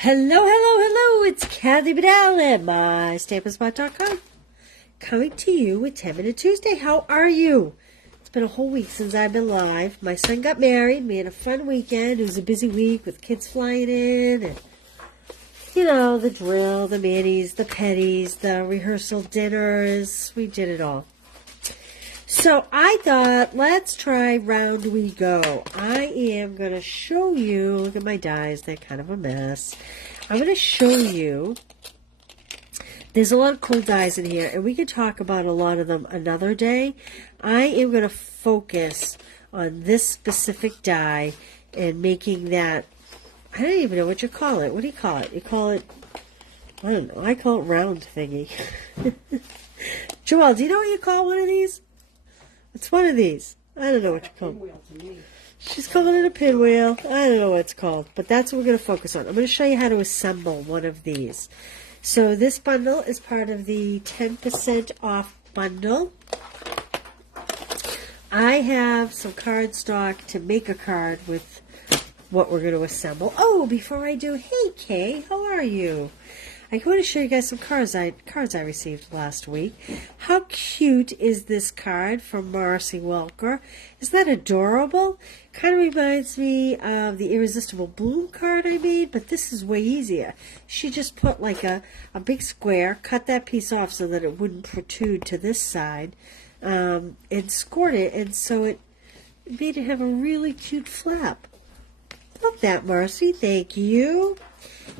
Hello, hello, hello. It's Kathy Bedell at MyStampandSpot.com coming to you with 10-Minute Tuesday. How are you? It's been a whole week since I've been live. My son got married. We had a fun weekend. It was a busy week with kids flying in and, you know, the drill, the manis, the petties, the rehearsal dinners. We did it all. So I thought, let's try Round We Go. I am going to show you, look at my dies, they're kind of a mess. I'm going to show you, there's a lot of cool dies in here, and we can talk about a lot of them another day. I am going to focus on this specific die and making that, I don't even know what you call it. What do you call it? You call it, I don't know, I call it round thingy. Joelle, do you know what you call one of these? It's one of these. I don't know what you call it. She's calling it a pinwheel. I don't know what it's called, but that's what we're going to focus on. I'm going to show you how to assemble one of these. So this bundle is part of the 10% off bundle. I have some cardstock to make a card with what we're going to assemble. Oh, before I do, hey Kay, how are you? I want to show you guys some cards I received last week. How cute is this card from Marcy Welker? Isn't that adorable? Kind of reminds me of the Irresistible Bloom card I made, but this is way easier. She just put like a big square, cut that piece off so that it wouldn't protrude to this side, and scored it, and so it made it have a really cute flap. Love that, Marcy. Thank you.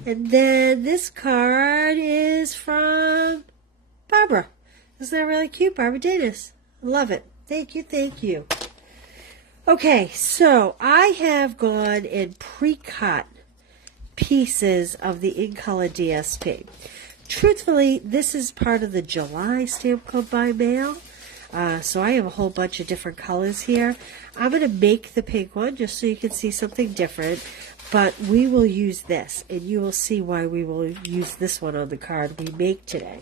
And then this card is from Barbara. Isn't that really cute? Barbara Danis. Love it. Thank you, thank you. Okay, so I have gone and pre-cut pieces of the In Color DSP. Truthfully, this is part of the July Stamp Club by Mail. So I have a whole bunch of different colors here. I'm going to make the pink one just so you can see something different. But we will use this, and you will see why we will use this one on the card we make today.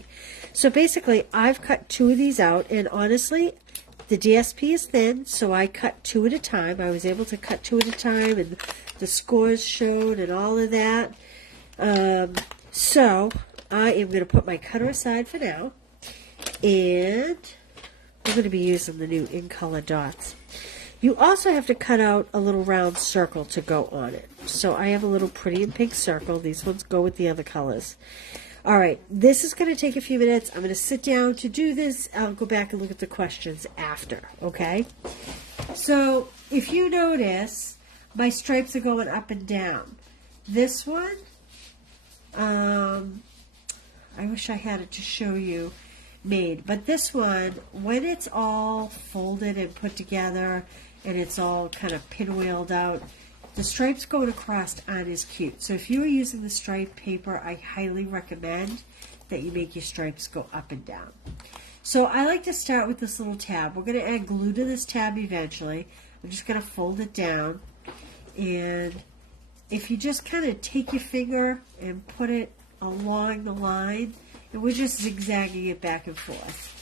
So basically, I've cut two of these out, and honestly, the DSP is thin, so I cut two at a time. I was able to cut two at a time, and the scores showed and all of that. So I am going to put my cutter aside for now, and I'm going to be using the new In Color dots. You also have to cut out a little round circle to go on it. So I have a little pretty and pink circle. These ones go with the other colors. All right, this is going to take a few minutes. I'm going to sit down to do this. I'll go back and look at the questions after, okay? So if you notice, my stripes are going up and down. This one, I wish I had it to show you made. But this one, when it's all folded and put together and it's all kind of pinwheeled out, the stripes going across aren't as cute. So if you are using the striped paper, I highly recommend that you make your stripes go up and down. So I like to start with this little tab. We're going to add glue to this tab eventually. I'm just going to fold it down, and if you just kind of take your finger and put it along the line, and we're just zigzagging it back and forth.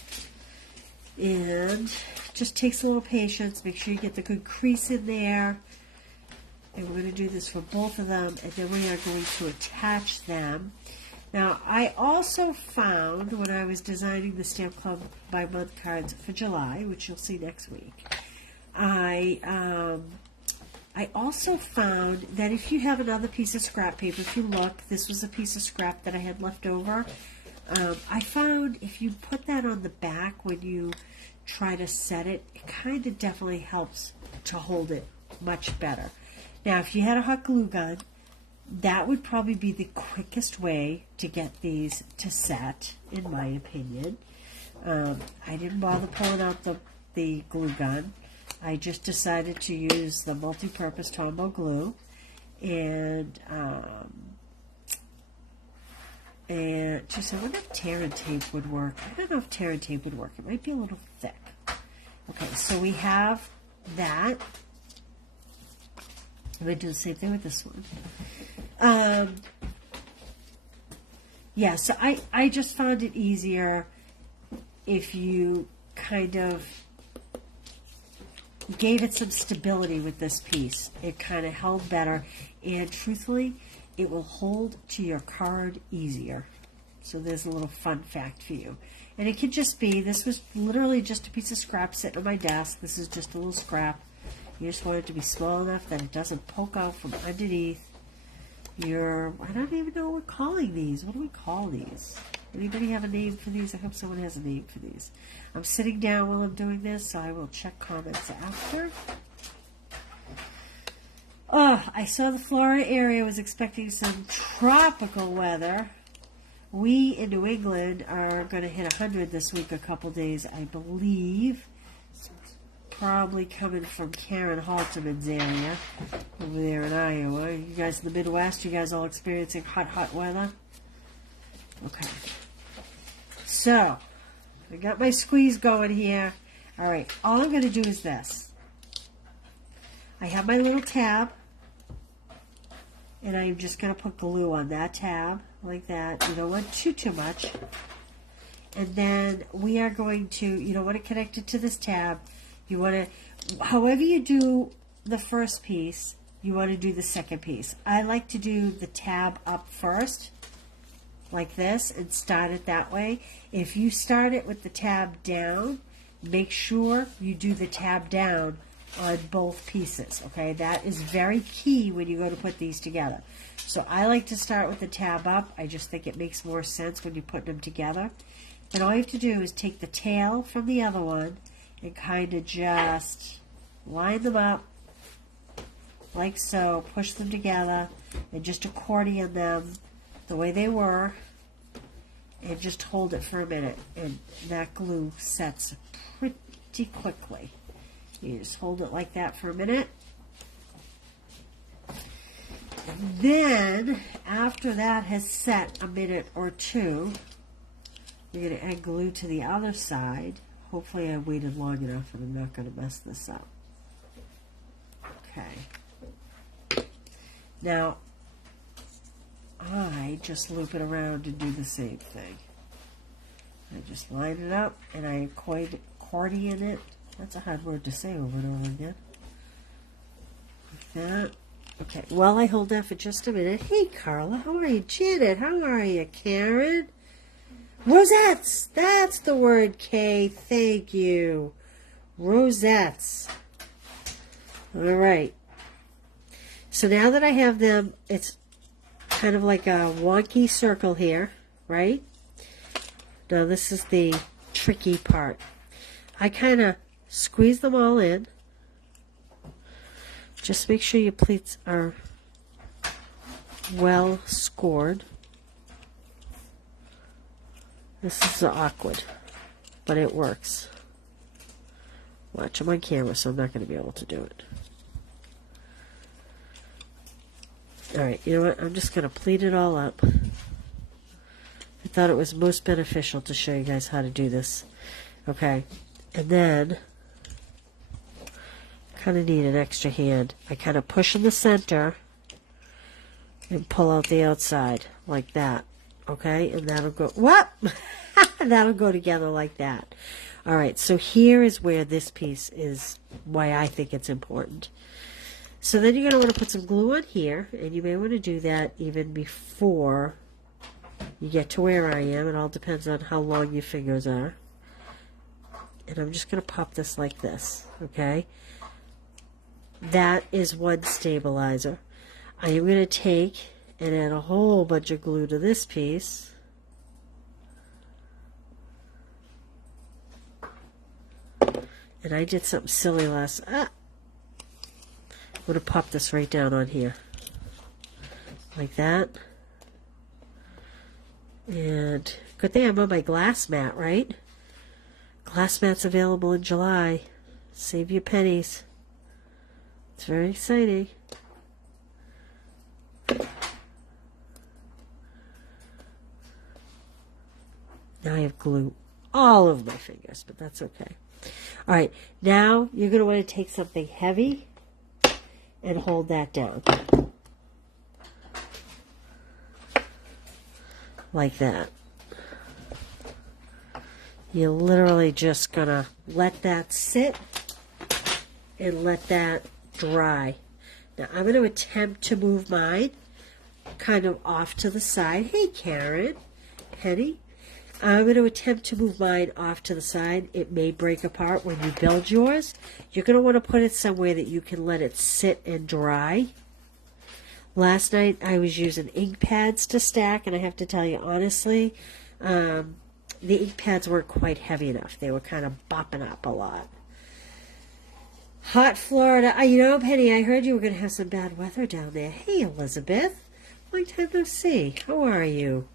And just takes a little patience. Make sure you get the good crease in there. And we're going to do this for both of them, and then we are going to attach them. Now, I also found when I was designing the Stamp Club by Month cards for July, which you'll see next week, I also found that if you have another piece of scrap paper, if you look, this was a piece of scrap that I had left over. I found if you put that on the back when you try to set it, it kind of definitely helps to hold it much better. Now, if you had a hot glue gun, that would probably be the quickest way to get these to set, in my opinion. I didn't bother pulling out the glue gun. I just decided to use the multi-purpose Tombow glue, and just I wonder if tear and tape would work. I don't know if tear and tape would work. It might be a little thick. Okay, so we have that. I'm going to do the same thing with this one. Yeah, so I just found it easier if you kind of gave it some stability with this piece. It kind of held better, and truthfully, it will hold to your card easier. So there's a little fun fact for you. And it could just be, this was literally just a piece of scrap sitting on my desk. This is just a little scrap. You just want it to be small enough that it doesn't poke out from underneath your, I don't even know what we're calling these. What do we call these? Anybody have a name for these? I hope someone has a name for these. I'm sitting down while I'm doing this, so I will check comments after. Oh, I saw the Florida area was expecting some tropical weather. We in New England are going to hit 100 this week, a couple days, I believe. It's probably coming from Karen Halterman's area over there in Iowa. You guys in the Midwest, you guys all experiencing hot weather? Okay. So, I got my squeeze going here. All right, all I'm going to do is this. I have my little tab, and I'm just going to put glue on that tab, like that. You don't want too much. And then we are going to, you don't want to connect it to this tab. You want to, however you do the first piece, you want to do the second piece. I like to do the tab up first, like this, and start it that way. If you start it with the tab down, make sure you do the tab down on both pieces, okay? That is very key when you go to put these together. So I like to start with the tab up. I just think it makes more sense when you put them together. And all you have to do is take the tail from the other one and kind of just line them up like so, push them together, and just accordion them the way they were, and just hold it for a minute, and that glue sets pretty quickly. You just hold it like that for a minute. And then, after that has set a minute or two, you're going to add glue to the other side. Hopefully I waited long enough and I'm not going to mess this up. Okay. Now, I just loop it around and do the same thing. I just line it up and I accordion it. That's a hard word to say over and over again. Like that. Okay, while I hold that for just a minute. Hey, Carla, how are you? Janet, how are you? Karen? Rosettes! That's the word, Kay. Thank you. Rosettes. All right. So now that I have them, it's kind of like a wonky circle here, right? Now this is the tricky part. I kind of squeeze them all in. Just make sure your pleats are well scored. This is awkward, but it works. Watch, I'm on camera, so I'm not going to be able to do it. Alright, you know what? I'm just going to pleat it all up. I thought it was most beneficial to show you guys how to do this. Okay, and then kind of need an extra hand. I kind of push in the center and pull out the outside like that. Okay, and that'll go, what? That'll go together like that. All right, so here is where this piece is, why I think it's important. So then you're going to want to put some glue on here, and you may want to do that even before you get to where I am. It all depends on how long your fingers are. And I'm just going to pop this like this, okay? That is one stabilizer. I am going to take and add a whole bunch of glue to this piece. And I did something silly last. I'm going to pop this right down on here. Like that. And good thing I'm on my glass mat, right? Glass mat's available in July. Save your pennies. It's very exciting. Now I have glue all over my fingers, but that's okay. All right, now you're going to want to take something heavy and hold that down. Like that. You're literally just going to let that sit and let that dry. Now I'm going to attempt to move mine, kind of off to the side. Hey, Karen, Penny. I'm going to attempt to move mine off to the side. It may break apart when you build yours. You're going to want to put it somewhere that you can let it sit and dry. Last night I was using ink pads to stack, and I have to tell you honestly, the ink pads weren't quite heavy enough. They were kind of bopping up a lot. Hot Florida. You know, Penny, I heard you were going to have some bad weather down there. Hey, Elizabeth. Long time no see. How are you?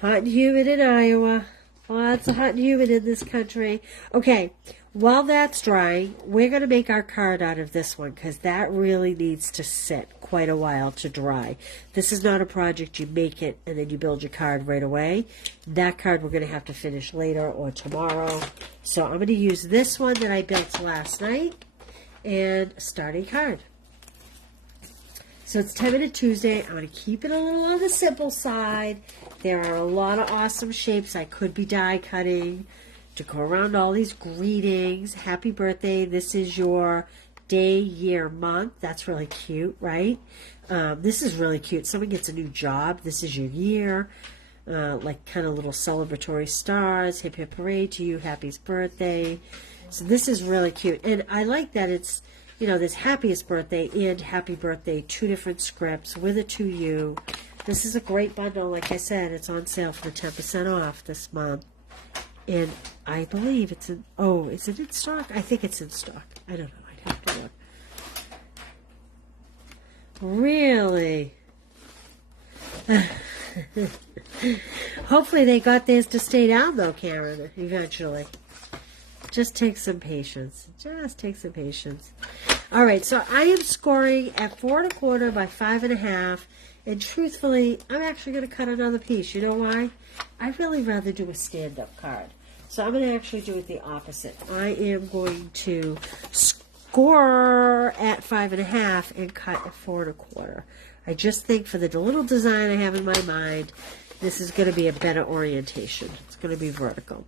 Hot and humid in Iowa. Lots of hot and humid in this country. Okay, while that's drying, we're going to make our card out of this one because that really needs to sit quite a while to dry. This is not a project you make it and then you build your card right away. That card we're going to have to finish later or tomorrow. So I'm going to use this one that I built last night and start a card. So it's 10-minute Tuesday. I'm going to keep it a little on the simple side. There are a lot of awesome shapes I could be die cutting to go around all these greetings. Happy birthday. This is your day, year, month. That's really cute, right? This is really cute. Someone gets a new job. This is your year. Like kind of little celebratory stars. Hip hip hooray to you. Happy birthday. So this is really cute. And I like that it's, you know, there's happiest birthday and happy birthday, 2 different scripts with a to you. This is a great bundle. Like I said, it's on sale for 10% off this month. And I believe it's in, oh, is it in stock? I think it's in stock. I don't know. I'd have to look. Really? Hopefully they got theirs to stay down though, Karen, eventually. Just take some patience. Just take some patience. All right, so I am scoring at 4 1/4 by 5 1/2. And truthfully, I'm actually going to cut another piece. You know why? I'd really rather do a stand-up card. So I'm going to actually do it the opposite. I am going to score at 5 1/2 and cut at 4 1/4. I just think for the little design I have in my mind, this is going to be a better orientation. It's going to be vertical.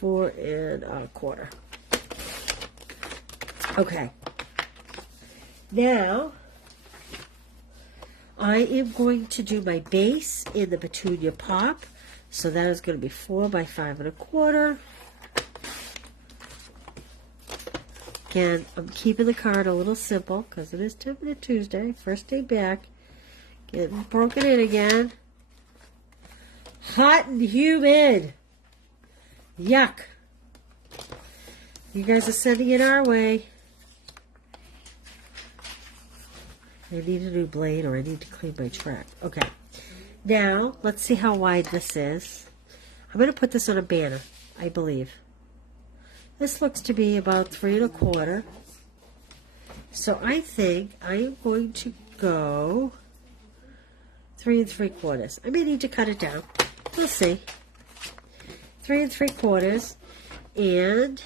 4 1/4. Okay. Now, I am going to do my base in the Petunia Pop. So that is going to be 4 by 5 1/4. Again, I'm keeping the card a little simple because it is 10-minute Tuesday, first day back. Getting broken in again. Hot and humid. Yuck. You guys are sending it our way. I need a new blade or I need to clean my track. Okay. Now, let's see how wide this is. I'm going to put this on a banner, I believe. This looks to be about 3 1/4. So I think I am going to go 3 3/4. I may need to cut it down. We'll see. 3 3/4. And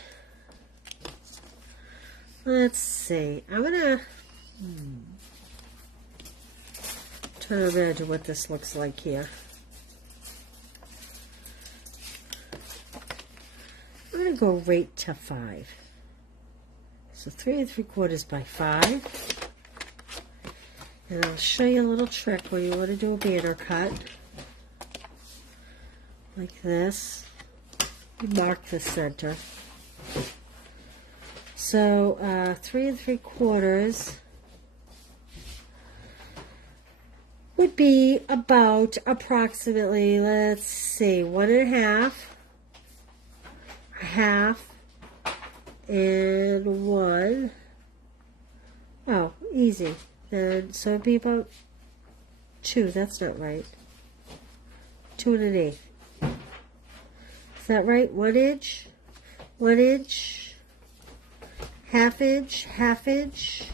let's see. I'm going to try to imagine what this looks like here. I'm going to go right to 5. So 3 3/4 by 5. And I'll show you a little trick where you want to do a banner cut. Like this. You mark the center. So 3 3/4 would be about approximately, let's see, 1 1/2, half, and 1. Oh, easy. Then so it'd be about 2. That's not right. 2 1/8. Is that right? 1 inch, 1 inch, half inch, half inch,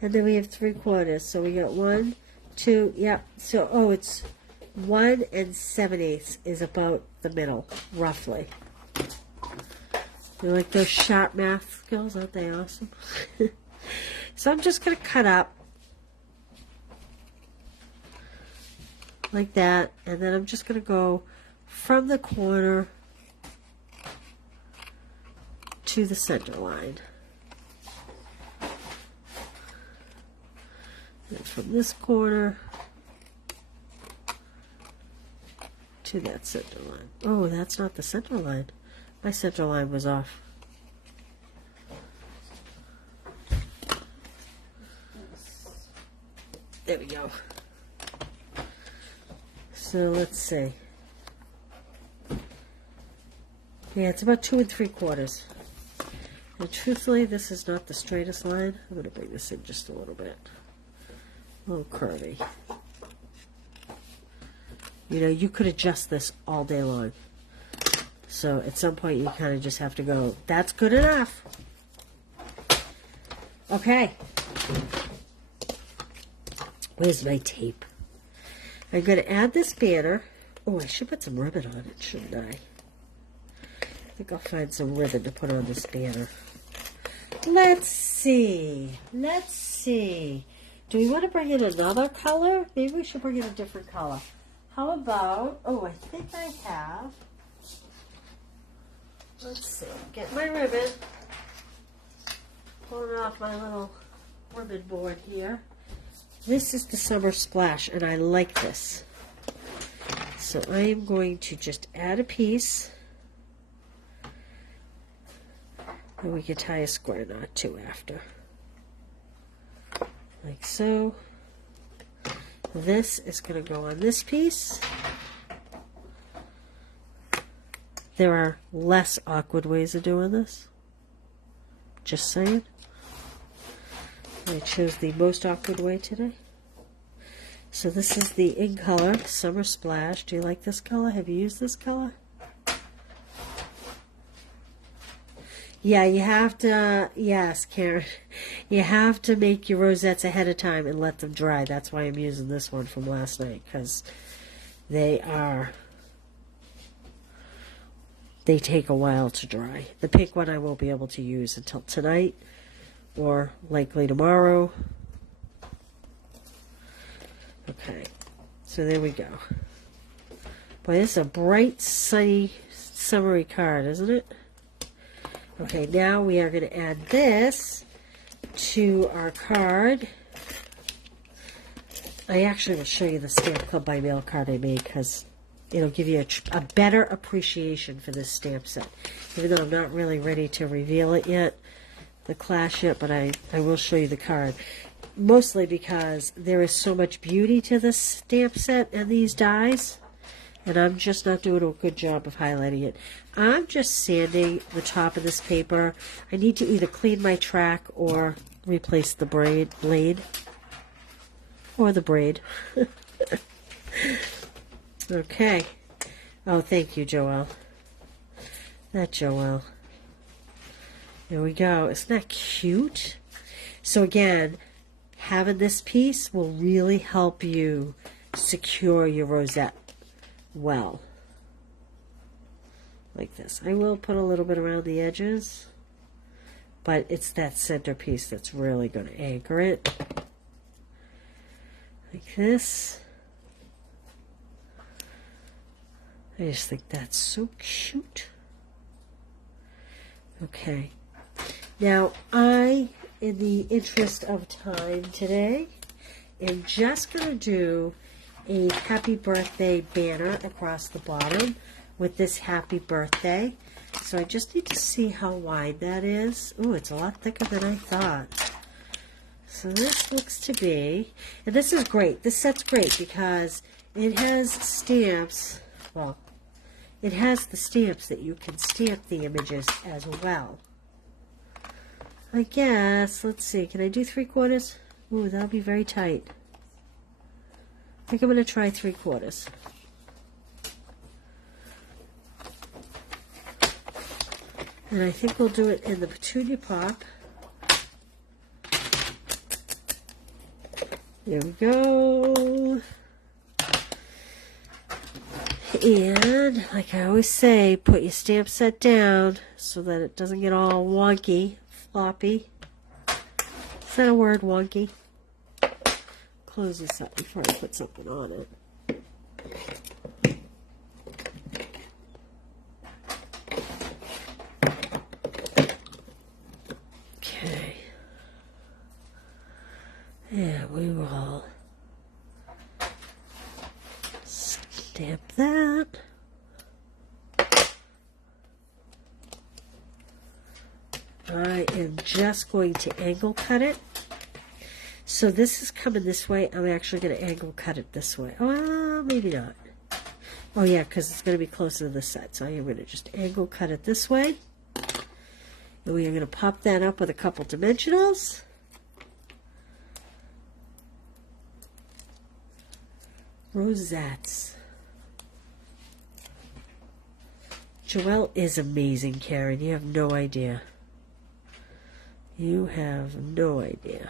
and then we have 3/4. So we got 1, 2. Yep. So it's 1 7/8 is about the middle, roughly. You like those sharp math skills? Aren't they awesome? So I'm just going to cut up like that, and then I'm just going to go from the corner to the center line. And from this corner to that center line. Oh, that's not the center line. My center line was off. There we go. So let's see. Yeah, it's about 2 3/4. And truthfully, this is not the straightest line. I'm going to bring this in just a little bit. A little curvy. You know, you could adjust this all day long. So at some point you kind of just have to go, that's good enough. Okay. Where's my tape? I'm going to add this banner. Oh, I should put some ribbon on it, shouldn't I? I think I'll find some ribbon to put on this banner. Let's see. Let's see. Do we want to bring in another color? Maybe we should bring in a different color. How about, oh, I think I have. Let's see. Get my ribbon. Pulling off my little ribbon board here. This is the Summer Splash, and I like this. So I am going to just add a piece. And we can tie a square knot too after. Like so. This is going to go on this piece. There are less awkward ways of doing this. Just saying. I chose the most awkward way today. So this is the In Color Summer Splash. Do you like this color? Have you used this color? Yeah, you have to, yes, Karen, you have to make your rosettes ahead of time and let them dry. That's why I'm using this one from last night, because they take a while to dry. The pink one I won't be able to use until tonight or likely tomorrow. Okay, so there we go. Boy, this is a bright, sunny, summery card, isn't it? Okay, now we are going to add this to our card. I actually will show you the Stamp Club by Mail card I made because it'll give you a better appreciation for this stamp set. Even though I'm not really ready to reveal it yet, the clash yet, but I will show you the card. Mostly because there is so much beauty to this stamp set and these dies. And I'm just not doing a good job of highlighting it. I'm just sanding the top of this paper. I need to either clean my track or replace the blade. Or the braid. Okay. Oh, thank you, Joelle. That Joelle. There we go. Isn't that cute? So again, having this piece will really help you secure your rosette well, like this. I will put a little bit around the edges, but it's that centerpiece that's really going to anchor it, like this. I just think that's so cute. Okay, now I, in the interest of time today, am just going to do a happy birthday banner across the bottom with this happy birthday. So I just need to see how wide that is. Ooh, it's a lot thicker than I thought. So this looks to be, and this is great. This set's great because it has stamps. Well, it has the stamps that you can stamp the images as well. I guess, let's see, can I do 3/4? Ooh, that'll be very tight. I think I'm going to try 3/4. And I think we'll do it in the Petunia Pop. There we go. And, like I always say, put your stamp set down so that it doesn't get all wonky, floppy. Is that a word, wonky? Close this up before I put something on it. Okay. And we will Stamp that. I am just going to angle cut it. So this is coming this way. I'm actually going to angle cut it this way. Well, maybe not. Oh yeah, because it's going to be closer to the set. So I am going to just angle cut it this way. And we are going to pop that up with a couple dimensionals. Rosettes. Joelle is amazing, Karen. You have no idea. You have no idea.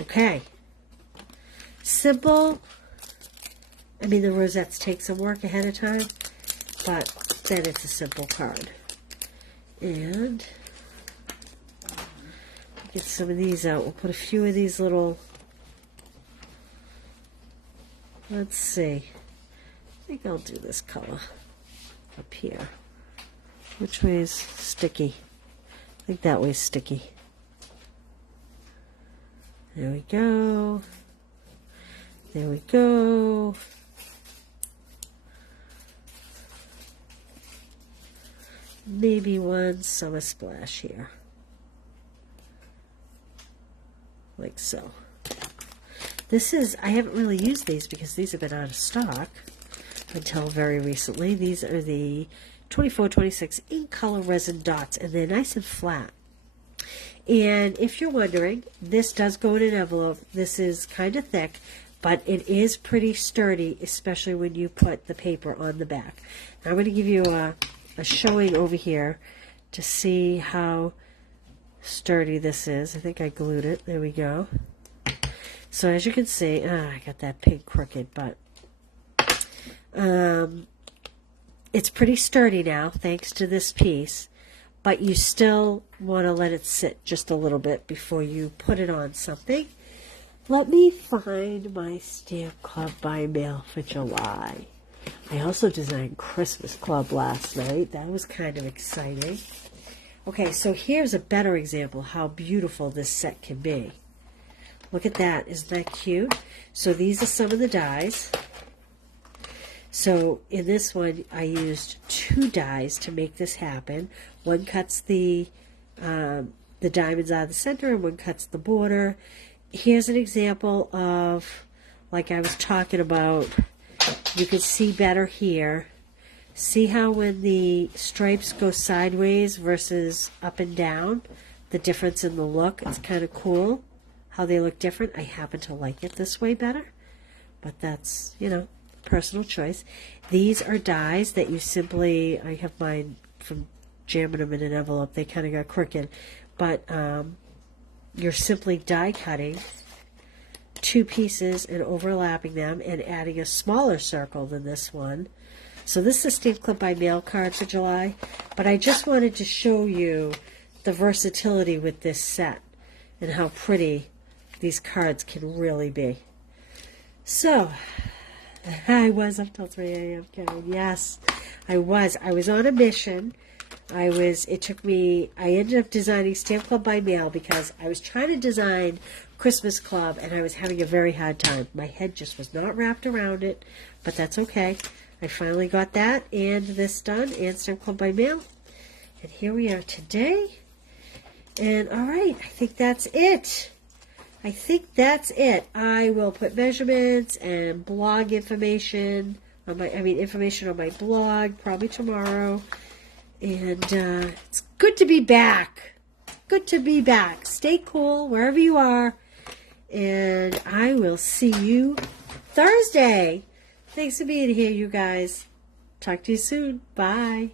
Okay. Simple. I mean, the rosettes take some work ahead of time, but then it's a simple card. And get some of these out. We'll put a few of these little, let's see. I think I'll do this color up here. Which way is sticky? I think that way's sticky. There we go. There we go. Maybe one summer splash here. Like so. This is, I haven't really used these because these have been out of stock until very recently. These are the 24-26 ink color resin dots, and they're nice and flat. And if you're wondering, this does go in an envelope. This is kind of thick, but it is pretty sturdy, especially when you put the paper on the back. Now I'm going to give you a showing over here to see how sturdy this is. I think I glued it. There we go. So as you can see, I got that pig crooked, but it's pretty sturdy now thanks to this piece. But you still want to let it sit just a little bit before you put it on something. Let me find my Stamp Club by Mail for July. I also designed Christmas Club last night. That was kind of exciting. Okay, so here's a better example how beautiful this set can be. Look at that. Isn't that cute? So these are some of the dies. So in this one, I used 2 dies to make this happen. One cuts the diamonds out of the center, and one cuts the border. Here's an example of, like I was talking about, you can see better here. See how when the stripes go sideways versus up and down, the difference in the look? It's kind of cool how they look different. I happen to like it this way better, but that's, you know, personal choice. These are dies that you simply, I have mine from jamming them in an envelope. They kind of got crooked, but you're simply die cutting 2 pieces and overlapping them and adding a smaller circle than this one. So this is a Stamp Club by Mail card for July, but I just wanted to show you the versatility with this set and how pretty these cards can really be. So I was up till 3 a.m. Karen. Yes, I was. I was on a mission. I ended up designing Stamp Club by Mail because I was trying to design Christmas Club and I was having a very hard time. My head just was not wrapped around it, but that's okay. I finally got that and this done, and Stamp Club by Mail. And here we are today. And all right, I think that's it. I think that's it. I will put measurements and blog information on information on my blog probably tomorrow. And it's good to be back. Good to be back. Stay cool wherever you are. And I will see you Thursday. Thanks for being here, you guys. Talk to you soon. Bye.